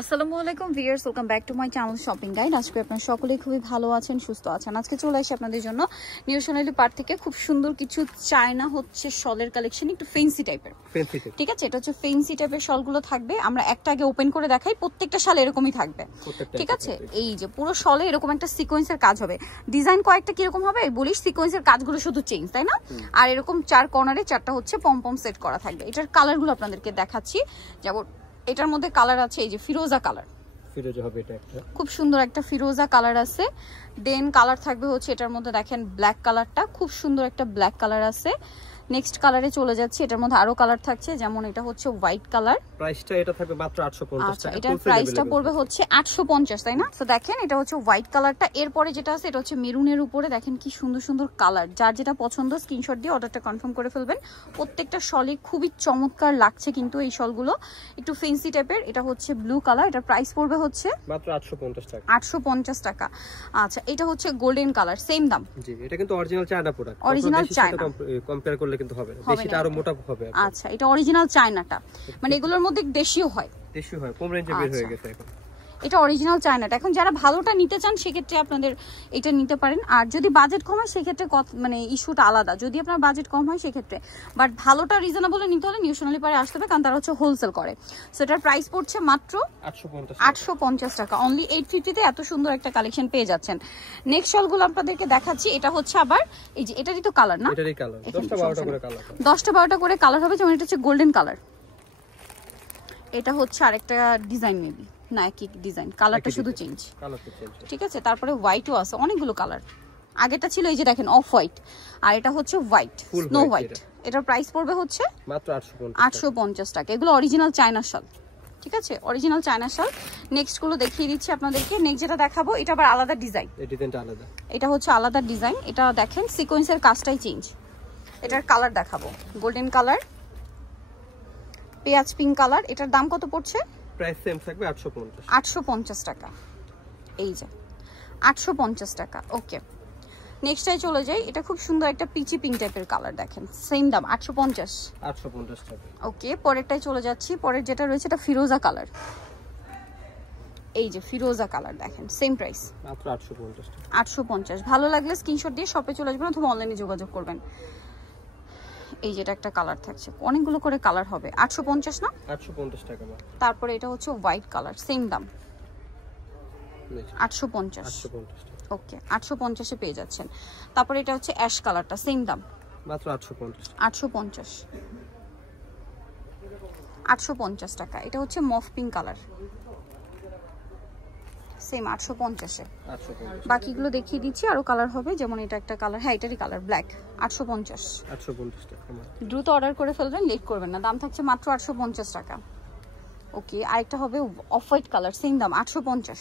আসসালামু আলাইকুম viewers, welcome back to my channel shopping guide. আজকে আপনারা সকলেই খুবই ভালো আছেন, সুস্থ আছেন। আজকে চলে আসি আপনাদের জন্য নিউ সোনালী পার্ক থেকে খুব সুন্দর কিছু চায়না হচ্ছে শলের কালেকশন, একটু ফেন্সি টাইপের। ঠিক আছে, এটা হচ্ছে ফেন্সি টাইপের শলগুলো থাকবে। আমরা একটা আগে ওপেন করে দেখাই, প্রত্যেকটা শাল এরকমই থাকবে। ঠিক আছে, এই যে পুরো শলে এরকম একটা সিকোয়েন্সের কাজ হবে। ডিজাইন কয়েকটা কিরকম হবে বলিস, সিকোয়েন্সের কাজগুলো শুধু চেঞ্জ, তাই না? আর এরকম চার কর্নারে চারটা হচ্ছে পমপম সেট করা থাকবে। এটার কালারগুলো আপনাদেরকে দেখাচ্ছি। যেমন এটার মধ্যে কালার আছে এই যে ফিরোজা কালার, ফিরোজা হবে, এটা একটা খুব সুন্দর একটা ফিরোজা কালার আছে। দেন কালার থাকবে হচ্ছে এটার মধ্যে দেখেন ব্ল্যাক কালারটা, খুব সুন্দর একটা ব্ল্যাক কালার আছে। নেক্সট কালারে চলে যাচ্ছে, এটার মধ্যে আরো কালার থাকছে, যেমন এটা হচ্ছে হোয়াইট কালার। প্রাইসটা এটা থাকবে মাত্র 850 টাকা। এটার প্রাইসটা পড়বে হচ্ছে 850, তাই না? তো দেখেন এটা হচ্ছে হোয়াইট কালারটা। এরপরে যেটা আছে এটা হচ্ছে মেরুনের উপরে, দেখেন কি সুন্দর সুন্দর কালার। যার যেটা পছন্দ স্ক্রিনশট দিয়ে অর্ডারটা কনফার্ম করে ফেলবেন। প্রত্যেকটা শলে খুবই চমৎকার লাগছে কিন্তু এই শলগুলো একটু ফেন্সি টাইপের। এটা হচ্ছে ব্লু কালার, এটার প্রাইস পড়বে হচ্ছে মাত্র 850 টাকা। 850 টাকা। আচ্ছা, এটা হচ্ছে গোল্ডেন কালার, সেম দাম। জি, এটা কিন্তু original China product, original China, compare করলে কিন্তু হবে না, বেশিটা আরো মোটা হবে। আচ্ছা, এটা অরিজিনাল চায়নাটা, মানে এগুলোর মধ্যে দেশীয় হয়, দেশীয় হয়, কম রেঞ্জে বের হয়ে গেছে এখন। এটা অরিজিনাল চায়নাটা। এখন যারা ভালোটা নিতে চান সেক্ষেত্রে আপনাদের এটা নিতে পারেন। আর যদি বাজেট কম হয় সেক্ষেত্রে মানে ইস্যুটা আলাদা, যদি আপনার বাজেট কম হয় সেক্ষেত্রে। বাট ভালোটা রিজনেবলে নিতে হলে নিউ সোনালী পারে আসতে হবে, কারণ তারা হচ্ছে হোলসেল করে। সো এটার প্রাইস পড়ছে মাত্র 850 টাকা। অনলি 850 তে এত সুন্দর একটা কালেকশন পেয়ে যাচ্ছেন। নেক্সট শলগুলো আপনাদেরকে দেখাচ্ছি। এটা হচ্ছে আবার এই যে এটারই তো কালার না, এটারই কালার 10টা 12টা করে কালার, 10টা 12টা করে কালার হবে। যেমন এটা হচ্ছে গোল্ডেন কালার, এটা হচ্ছে আরেকটা ডিজাইন, মেবি না একই ডিজাইন, কালারটা শুধু চেঞ্জ। ঠিক আছে, তারপরে হোয়াইটও আছে, অনেকগুলো কালার। আগেটা ছিল এই যে দেখেন অফ হোয়াইট, আর এটা হচ্ছে হোয়াইট, স্নো হোয়াইট। এটার প্রাইস পড়বে হচ্ছে মাত্র 850 টাকা। এগুলো অরিজিনাল চায়না শাল। ঠিক আছে, অরিজিনাল চায়না শাল। নেক্সট গুলো দেখিয়ে দিচ্ছি আপনাদেরকে। নেক্সট যেটা দেখাবো এটা আবার আলাদা ডিজাইন, এই ডিজাইনটা আলাদা, এটা হচ্ছে আলাদা ডিজাইন। এটা দেখেন সিকোয়েন্সের কাজটাই চেঞ্জ। এটার কালার দেখাবো, গোল্ডেন কালার, পেঁয়াজ পিঙ্ক কালার। এটার দাম কত পড়ছে? প্রাইস সেম থাকবে 850। 850 টাকা, এই যে 850 টাকা। ওকে, নেক্সটটাই চলে যাই। এটা খুব সুন্দর একটা পিচি পিঙ্ক টাইপের কালার, দেখেন সেম দাম 850 টাকা। ওকে, পরেরটাই চলে যাচ্ছি। পরের যেটা রয়েছে এটা ফিরোজা কালার, এই যে ফিরোজা কালার, দেখেন সেম প্রাইস মাত্র 850 টাকা। 850। ভালো লাগলে স্ক্রিনশট দিয়ে শপে চলে আসবেন অথবা অনলাইনে যোগাযোগ করবেন। এই যেটা একটা কালার থাকছে, অনেকগুলো করে কালার হবে। 850 না, 850 টাকা। তারপরে এটা হচ্ছে হোয়াইট কালার, সেম দাম 850। ওকে, 850 এ পেয়ে যাচ্ছেন। তারপরে এটা হচ্ছে অ্যাশ কালারটা, সেম দাম মাত্র 850। 850 টাকা। এটা হচ্ছে মফ পিঙ্ক কালার, সেম 850 এ। বাকিগুলো দেখিয়ে দিচ্ছি, আরো কালার হবে। যেমন এটা একটা কালার, হ্যাঁ এটারই কালার ব্ল্যাক, 850 টাকা। দ্রুত অর্ডার করে ফেলবেন, লেট করবেন না। দাম থাকছে মাত্র 850 টাকা। ওকে, আরেকটা হবে অফ হোয়াইট কালার, সেম দাম 850।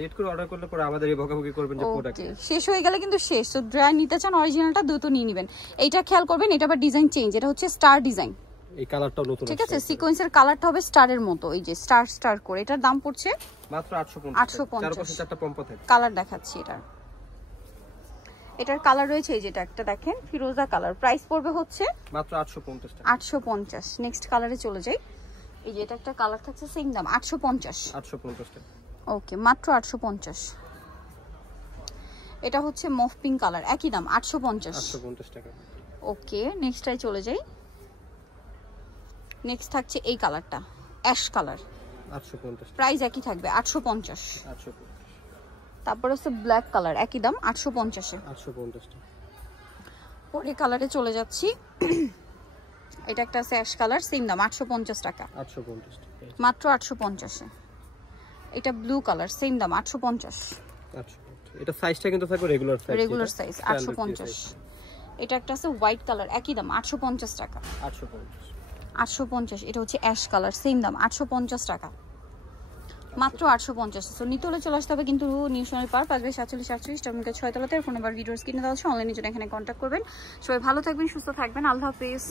লেট করে অর্ডার করলে পরে আমাদের এই বকাবকি করবেন যে প্রোডাক্ট শেষ হয়ে গেলে কিন্তু শেষ। তো ড্রাই নিতে চান অরিজিনালটা দ্রুত নিয়ে নেবেন। এইটা খেয়াল করবেন, এটা আবার ডিজাইন চেঞ্জ, এটা হচ্ছে স্টার ডিজাইন। এই কালারটাও নতুন, ঠিক আছে, সিকোয়েন্সের কালারটা হবে স্টারের মতো, এই যে স্টার স্টার করে। এটার দাম পড়ছে মাত্র 850। চারটা পম্পা থাকে। কালার দেখাচ্ছি এটার কালার রয়েছে এই যেটা একটা দেখেন ফিরোজা কালার, প্রাইস পড়বে হচ্ছে মাত্র 850 টাকা। 850। নেক্সট কালারে চলে যাই। এই যে এটা একটা কালার থাকছে, সেম দাম 850 টাকা। ওকে, মাত্র 850। এটা হচ্ছে মফ পিঙ্ক কালার, একই দাম 850 টাকা। ওকে, নেক্সটটাই চলে যাই। নেক্সট থাকছে এই কালারটা, অ্যাশ কালার, 850। প্রাইস একই থাকবে 850। তারপর হচ্ছে ব্ল্যাক কালার, একই দাম 850 এ। 850 টাকা। পরে কালারে চলে যাচ্ছি। এটা একটা আছে অ্যাশ কালার, সেম দাম 850 টাকা। 850 টাকা, মাত্র 850 এ। এটা ব্লু কালার, সেম দাম 850। এটা সাইজটা কিন্তু থাকবে রেগুলার সাইজ 850। এটা একটা আছে হোয়াইট কালার, একই দাম 850 টাকা। 850। এটা হচ্ছে অ্যাশ কালার, সেম দাম 850 টাকা, মাত্র 850। সো নিতে হলে চলে আসতে হবে কিন্তু নিউ সোনালী পার্ক 5/47 টার্মিনাল 6 তলাতে। ফোন নাম্বার ভিডিওস কিনে দেওয়া আছে, অনলাইনে জন্য এখানে কন্ট্যাক্ট করবেন। সবাই ভালো থাকবেন, সুস্থ থাকবেন, আল্লাহ হাফেজ।